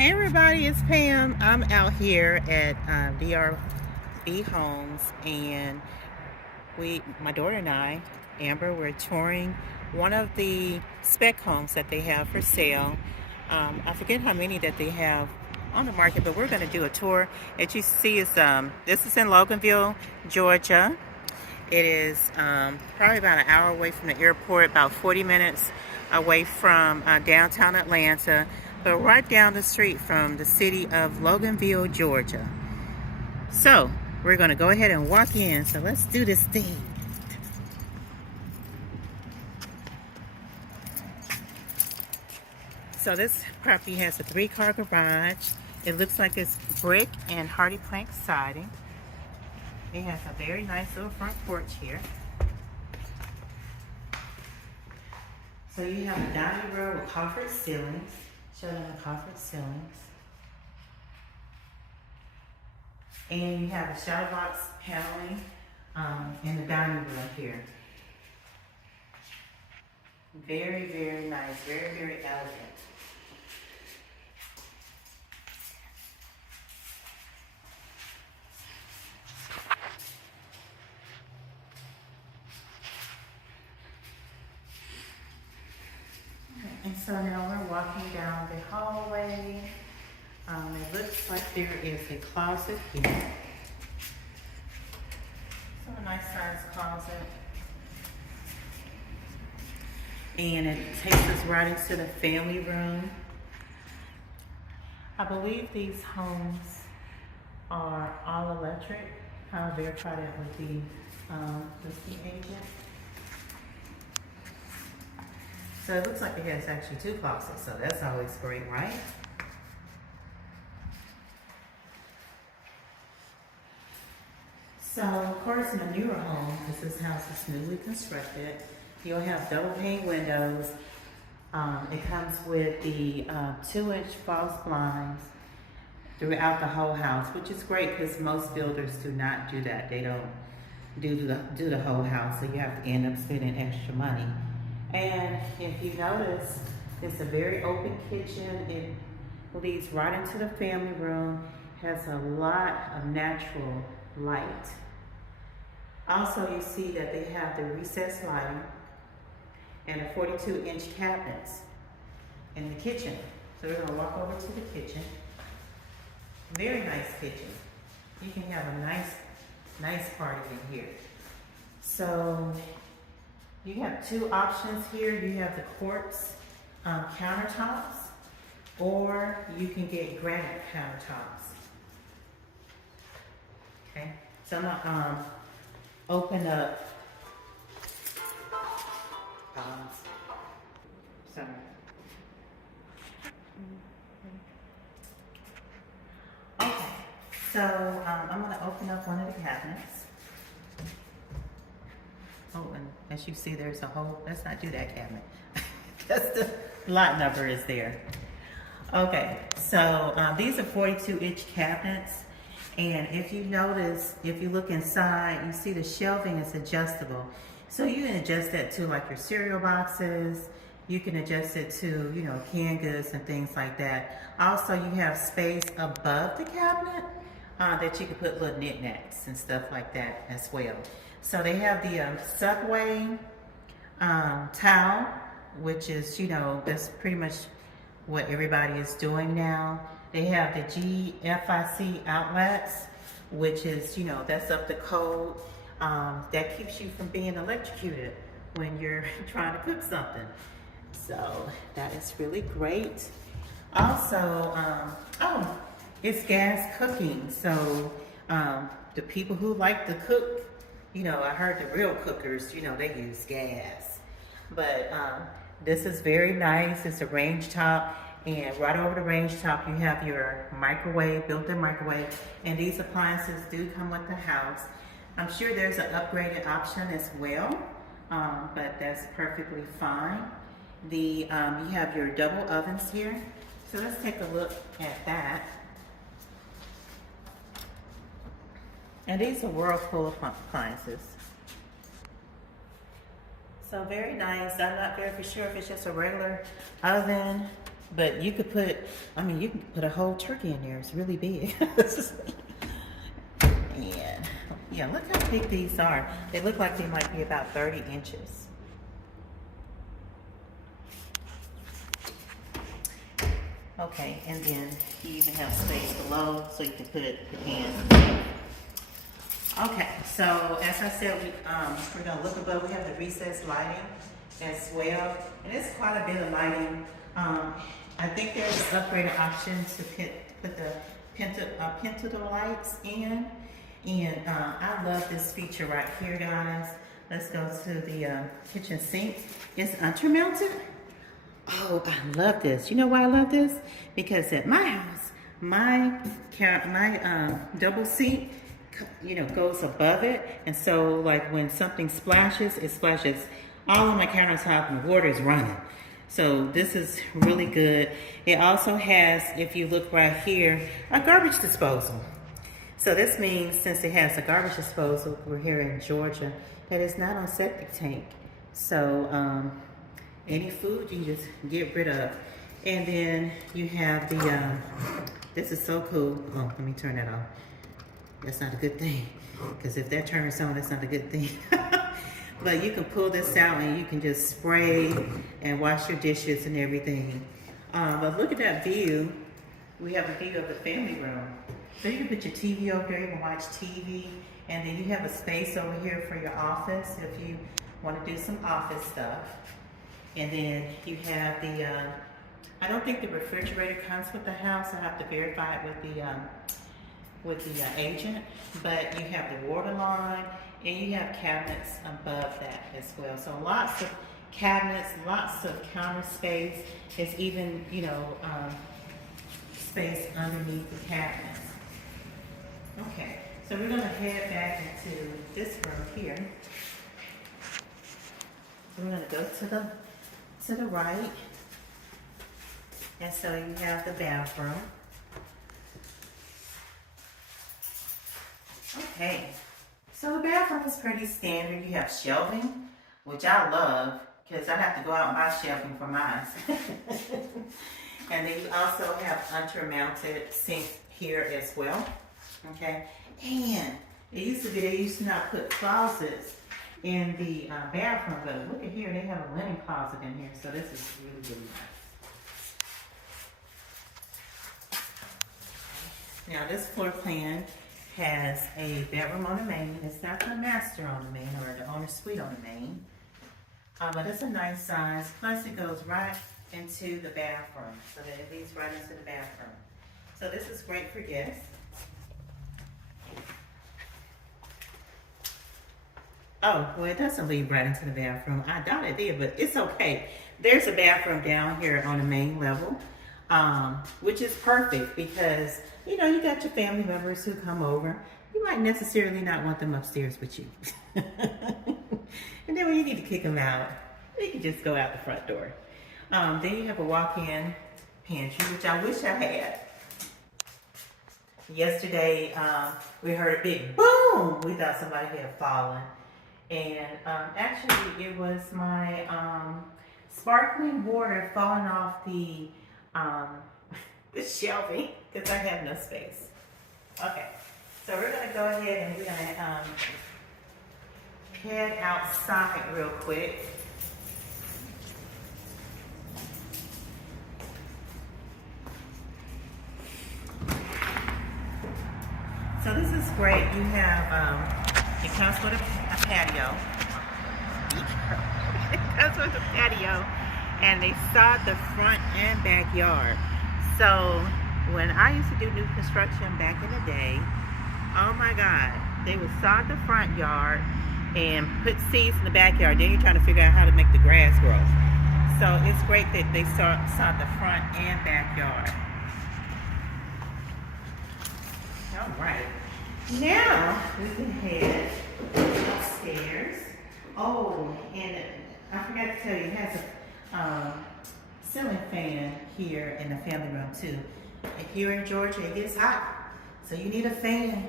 Hey everybody, it's Pam. I'm out here at DRB Homes, and my daughter and I, Amber, we're touring one of the spec homes that they have for sale. I forget how many that they have on the market, but we're going to do a tour. As you see, this is in Loganville, Georgia. It is probably about an hour away from the airport, about 40 minutes away from downtown Atlanta, but right down the street from the city of Loganville, Georgia. So we're going to go ahead and walk in. So let's do this thing. So this property has a 3-car garage. It looks like it's brick and hardy plank siding. It has a very nice little front porch here. So you have a dining room with coffered ceilings. Show them the coffered ceilings. And you have a shadow box paneling in the dining room here. Very, very nice. Very, very elegant. And so now we're walking down the hallway. It looks like there is a closet here. So a nice sized closet. And it takes us right into the family room. I believe these homes are all electric. I'll verify that with the listing agent. So it looks like it has actually 2 closets, so that's always great, right? So, of course, in a newer home, because this house is newly constructed, you'll have double pane windows. It comes with the 2-inch false blinds throughout the whole house, which is great because most builders do not do that. They don't do the whole house, so you have to end up spending extra money. And if you notice, it's a very open kitchen. It leads right into the family room, has a lot of natural light. Also, you see that they have the recessed lighting and a 42-inch cabinets in the kitchen. So we're gonna walk over to the kitchen. Very nice kitchen. You can have a nice party in here. So you have 2 options here. You have the quartz countertops, or you can get granite countertops. Okay, so I'm gonna open up. Sorry. Okay, so I'm gonna open up one of the cabinets. Oh, and as you see, there's a whole, let's not do that cabinet. Just the lot number is there. Okay, so these are 42-inch cabinets. And if you notice, if you look inside, you see the shelving is adjustable. So you can adjust that to like your cereal boxes. You can adjust it to, you know, canned goods and things like that. Also, you have space above the cabinet that you can put little knickknacks and stuff like that as well. So they have the Subway towel, which is, you know, that's pretty much what everybody is doing now. They have the GFIC outlets, which is, you know, that's up the code. That keeps you from being electrocuted when you're trying to cook something. So that is really great. Also, it's gas cooking. So the people who like to cook, you know, I heard the real cookers, you know, they use gas. But this is very nice. It's a range top. And right over the range top, you have your microwave, built-in microwave. And these appliances do come with the house. I'm sure there's an upgraded option as well, but that's perfectly fine. You have your double ovens here. So let's take a look at that. And these are Whirlpool appliances. So very nice. I'm not very for sure if it's just a regular oven But you could put, I mean, you can put a whole turkey in there. It's really big. And yeah, look how big these are. They look like they might be about 30 inches. Okay, and then you even have space below so you can put your hands. Okay, so as I said, we're gonna look above. We have the recessed lighting as well, and it's quite a bit of lighting. I think there's an upgraded option to put the pentile lights in, and I love this feature right here, guys. Let's go to the kitchen sink. It's undermounted. Oh, I love this. You know why I love this? Because at my house, my double sink, you know, goes above it, and so like when something splashes, it splashes all on my countertop and the water is running. So this is really good. It also has, if you look right here, a garbage disposal. So this means since it has a garbage disposal, we're here in Georgia, that it's not on septic tank. So any food you just get rid of. And then you have the, this is so cool. Oh, let me turn that off. That's not a good thing. Because if that turns on, that's not a good thing. But you can pull this out and you can just spray and wash your dishes and everything. But look at that view. We have a view of the family room. So you can put your TV over here, you can watch TV, and then you have a space over here for your office if you want to do some office stuff. And then you have the, I don't think the refrigerator comes with the house. I have to verify it with the agent, but you have the water line, and you have cabinets above that as well. So lots of cabinets, lots of counter space. There's even, you know, space underneath the cabinets. Okay, so we're gonna head back into this room here. So we're gonna go to the right. And so you have the bathroom. Okay, so the bathroom is pretty standard. You have shelving, which I love because I have to go out and buy shelving for mine. And then you also have undermounted sinks here as well. Okay, and it used to be they used to not put closets in the bathroom, but look at here, they have a linen closet in here, so this is really, really nice. Now this floor plan has a bedroom on the main. It's not the master on the main or the owner suite on the main, but it's a nice size. Plus it goes right into the bathroom, so that it leads right into the bathroom. So this is great for guests. Oh, well, it doesn't lead right into the bathroom. I doubt it did, but it's okay. There's a bathroom down here on the main level, which is perfect because, you know, you got your family members who come over. You might necessarily not want them upstairs with you. And then when you need to kick them out, you can just go out the front door. Then you have a walk-in pantry, which I wish I had. Yesterday, we heard a big boom. We thought somebody had fallen. And actually, it was my sparkling water falling off the shelving because I had no space. Okay, so we're going to go ahead and we're going to head outside real quick. So this is great. You have, it comes with a patio. It comes with a patio, and they sod the front and backyard. So when I used to do new construction back in the day, oh my God, they would sod the front yard and put seeds in the backyard. Then you're trying to figure out how to make the grass grow. So it's great that they sod the front and backyard. All right. Now we can head upstairs. Oh, and I forgot to tell you, it has a ceiling fan here in the family room too. And here in Georgia, it gets hot, so you need a fan.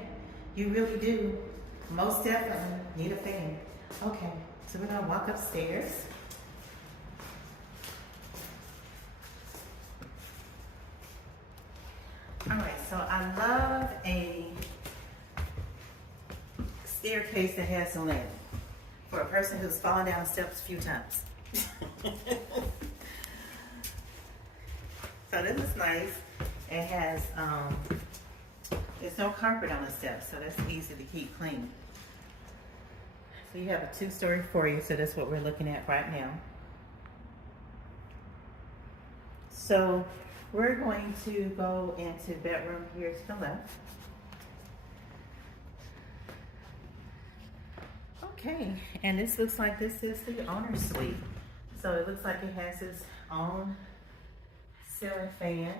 You really do. Most definitely need a fan. Okay, so we're gonna walk upstairs. so I love a staircase that has a landing for a person who's fallen down steps a few times. So this is nice. It has, there's no carpet on the steps, so that's easy to keep clean. So you have a 2-story foyer, so that's what we're looking at right now. So we're going to go into bedroom here to the left. Okay, and this looks like this is the owner's suite. So it looks like it has its own ceiling fan.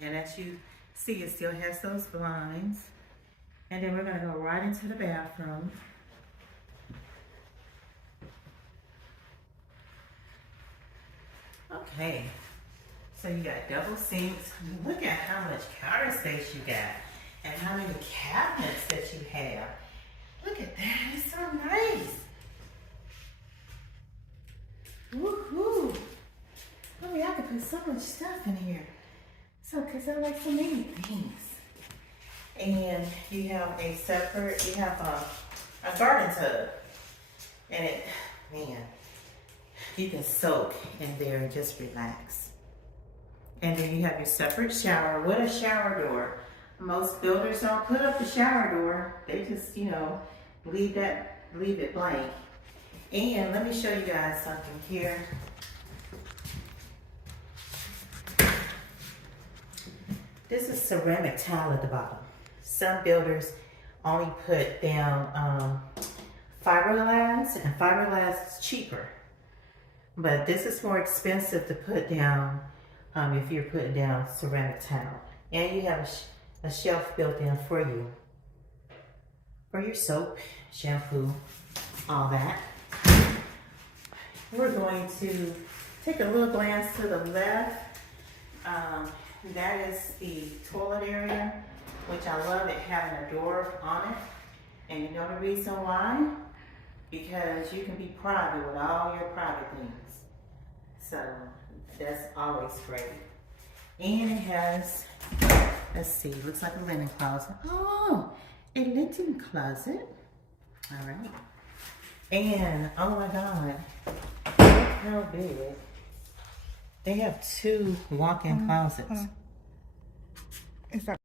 And as you see, it still has those blinds. And then we're gonna go right into the bathroom. Okay, so you got double sinks. Look at how much counter space you got and how many cabinets that you have. Look at that, it's so nice. Woohoo! I mean, I could put so much stuff in here. So, cause I like so many things. And you have a separate, you have a garden tub. And it, man, you can soak in there and just relax. And then you have your separate shower with a shower door. Most builders don't put up the shower door. They just, you know, leave it blank. And let me show you guys something here. This is ceramic tile at the bottom. Some builders only put down fiberglass, and fiberglass is cheaper. But this is more expensive to put down if you're putting down ceramic tile. And you have a shelf built in for you. For your soap, shampoo, all that. We're going to take a little glance to the left. That is the toilet area, which I love it having a door on it. And you know the reason why? Because you can be private with all your private things. So that's always great. And it has, let's see, looks like a linen closet. Oh, a linen closet. All right. And, oh my God, look how big. They have 2 walk-in closets. Is that